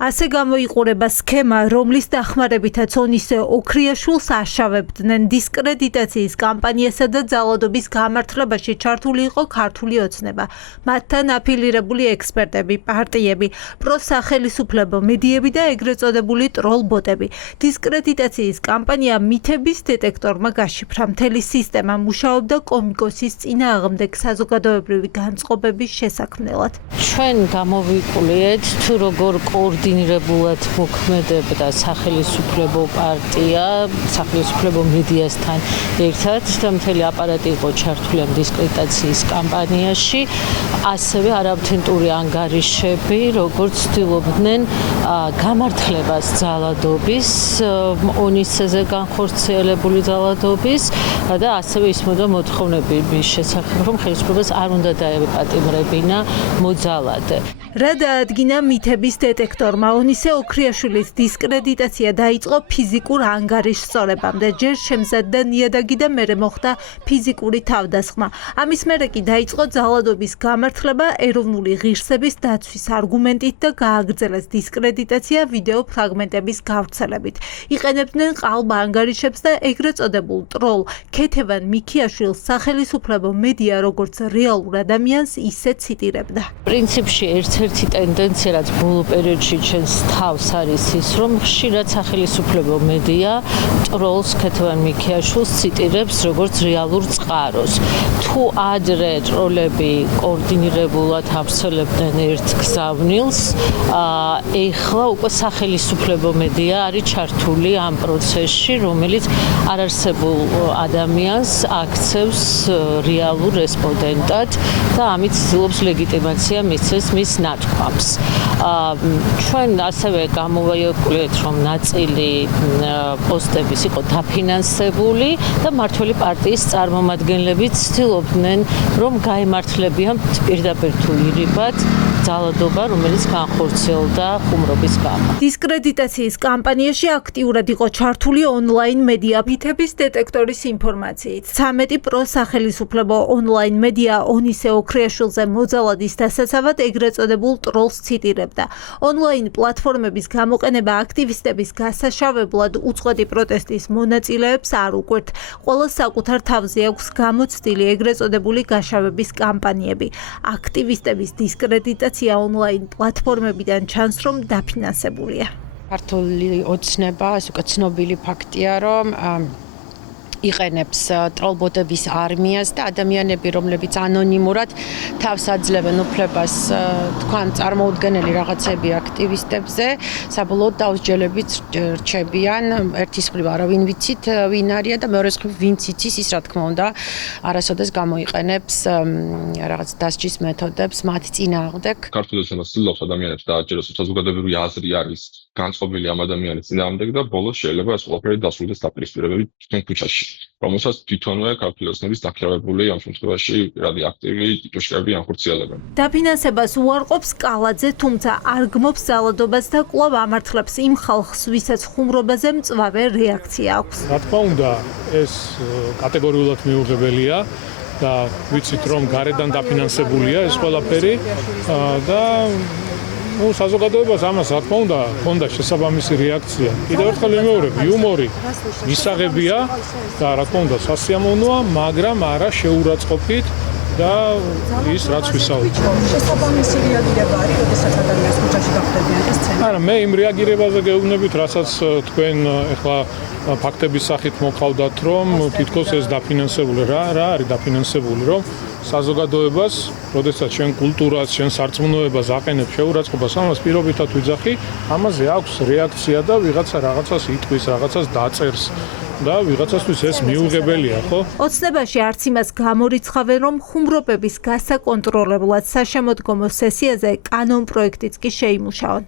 ასე გამოიყურება სქემა, რომლის დახმარებითაც ონისე ოქრიაშვილს აშავებდნენ დისკრედიტაციის კამპანიასა და ძალადობის გამართლებაში ჩართული იყო ქართული ოცნება. მათთან აფილირებული ექსპერტები, პარტიები, პროსახელისუფლებო მედიები და ეგრეთ წოდებული ტროლ-ბოტები. დისკრედიტაციის კამპანია მითების დეტექტორმა გაშიფრა. მთელი სისტემა მუშაობდა კომიკოსის წინააღმდეგ საზოგადოებრივი განწყობების შესაქმნელად. ჩვენ გამოვიყურეთ თუ როგორ კოორდინირებულად მოქმედებდა სახელისუფლებო პარტია, სახელისუფლებო მედიასთან ერთად და მთელი აპარატი იყო ჩართული ამ დისკრედიტაციის კამპანიაში, ასევე არავთენტური ანგარიშები, როგორც ცდილობდნენ გამართლებას ძალადობის, ონისეზე განხორციელებული ძალადობის და ასევე ისმოდა მოთხოვნები მის შესახებ, რომ ხელისუფლებას არ უნდა დაეპატიმრებინა მოძალადე. რა დაადგინა მითების დეტექტორმა? ონისე ოქრიაშვილის დისკრედიტაცია დაიწყო ფიზიკურ ანგარიშსწორებამდე. ჯერ შემზადდა ნიადაგი და მერე მოხდა ფიზიკური თავდასხმა. ამის მერე კი დაიწყო ძალადობის გამართლება ეროვნული ღირსების დაცვის არგუმენტით და გააგრძელეს დისკრედიტაცია ვიდეო ფრაგმენტების გავრცელებით. იყენებდნენ ყალბ ანგარიშებს და ეგრეთ წოდებულ ტროლ ქეთევან მიქიაშვილს სახელისუფლებო მედია როგორც რეალურ ადამიანს ისე ციტირებდა. პრინციპში ერთ-ერთი ტენდენცია, რაც ბოლო პერიოდში ჩვენს თავს არის ის, რომ ხშირად სახელისუფლებო მედია ტროლს ქეთევან მიქიაშვილს ციტირებს როგორც რეალურ წყაროს. თუ ადრე ტროლები კოორდინირებულად ავრცელებდნენ ერთ გზავნილს, ეხლა უკვე სახელისუფლებო მედია არის ჩართული ამ პროცესში, რომელიც არარსებულ ადამიანს აქცევს რეალურ რესპონდენტად და ამით ცდილობს ლეგიტიმაცია მისცეს მის ნათქვამს. ჩვენ ასევე გამოვიყურეთ, რომ ნაწილი პოსტების იყო დაფინანსებული და მმართველი პარტიის წარმომადგენლებიც ცდილობდნენ, რომ გაემართლებიან პირდაპირ თუ ირიბად ძალადობა, რომელიც განხორციელდა ხუმრობის გამო. დისკრედიტაციის კამპანიაში აქტიურად იყო ჩართული ონლაინ მედია. მითების დეტექტორის ინფორმაციით 13 პროსახელისუფლებო ონლაინ მედია ონისე ოქრიაშვილზე მოძალადის დასაცავად ეგრეთ წოდებულ ტროლს ციტირებდა. ონლაინ პლატფორმების გამოყენება აქტივისტების გასაშავებლად უწყვეტი პროტესტის მონაწილეებს არ უყვერთ. ყველას საკუთარ თავზე აქვს გამოცდილი ეგრეთ წოდებული გაშავების კამპანიები. აქტივისტების დისკრედიტაცია ონლაინ პლატფორმებიდან ჩანს, რომ დაფინანსებულია. ქართული ოცნება, ეს უკვე ცნობილი ფაქტია, რომ იყენებს ტროლბოტების არმიას და ადამიანები, რომლებიც ანონიმურად თავს აძლევენ უფლებას თქვან წარმოუდგენელი რაღაცები აქტივისტებზე, საბოლოოდ დაუსჯელებით რჩებიან. ერთის მხრივ არავინ ვიცით ვინ არიან და მეორეს მხრივ ვინც იცის ის რა თქმა უნდა არასოდეს გამოიყენებს რაღაც დასჯის მეთოდებს მათ წინააღმდეგ. ქართული ოცნება ცდილობს ადამიანებს დააჯეროს, რომ საზოგადოებრივი აზრი არის განწყობილი ამ ადამიანის წინააღმდეგ და ბოლოს შეიძლება ეს ყველაფერი დასრულდეს დაპირისპირებებით თქვენ ქუჩაში. რომელსაც თვითონვე ქართული ოცნების დაქირავებული ამ შემთხვევაში რადიოაქტივი ტიტუშკები ანხორციელებენ. დაფინანსებას უარყოფს კალაძე, თუმცა არ გმობს ძალადობას და კვლავ ამართლებს იმ ხალხს, ვისაც ხუმრობაზე მწვავე რეაქცია აქვს. რა თქმა უნდა, ეს კატეგორიულად მიუღებელია და ვიცით, რომ გარედან დაფინანსებულია ეს ყველაფერი და საზოგადოებას ამას რა თქმა უნდა ჰქონდა შესაბამისი რეაქცია. კიდევ ერთხელ ვიმეორებ, იუმორი მისაღებია და რა თქმა უნდა სასიამოვნოა, მაგრამ არა შეურაცხყოფით და ის რაც ვისაუბრეთ. შესაბამისი რეაგირება არის, როდესაც ადამიანს ქუჩაში გახვდებიან ეს სცენა. არა, მე იმ რეაგირებაზე გეუბნებით, რასაც თქვენ ახლა ფაქტების სახით მოყავდათ, რომ თითქოს ეს დაფინანსებული რა არის დაფინანსებული, რომ საზოგადოებას, როდესაც ჩვენ კულტურას, ჩვენ სარწმუნოებას აყენებს შეურაცხყოფას, ამას პირობითად ვიძახი, ამაზე აქვს რეაქცია და ვიღაცა რაღაცას იტყვის, რაღაცას დაწერს და ვიღაცასთვის ეს მიუღებელია, ხო? ოცნებაში არც იმას გამორიცხავენ, რომ ხუმრობების გასაკონტროლებლად საშემოდგომო სესიაზე კანონ პროექტიც კი შეიმუშაონ.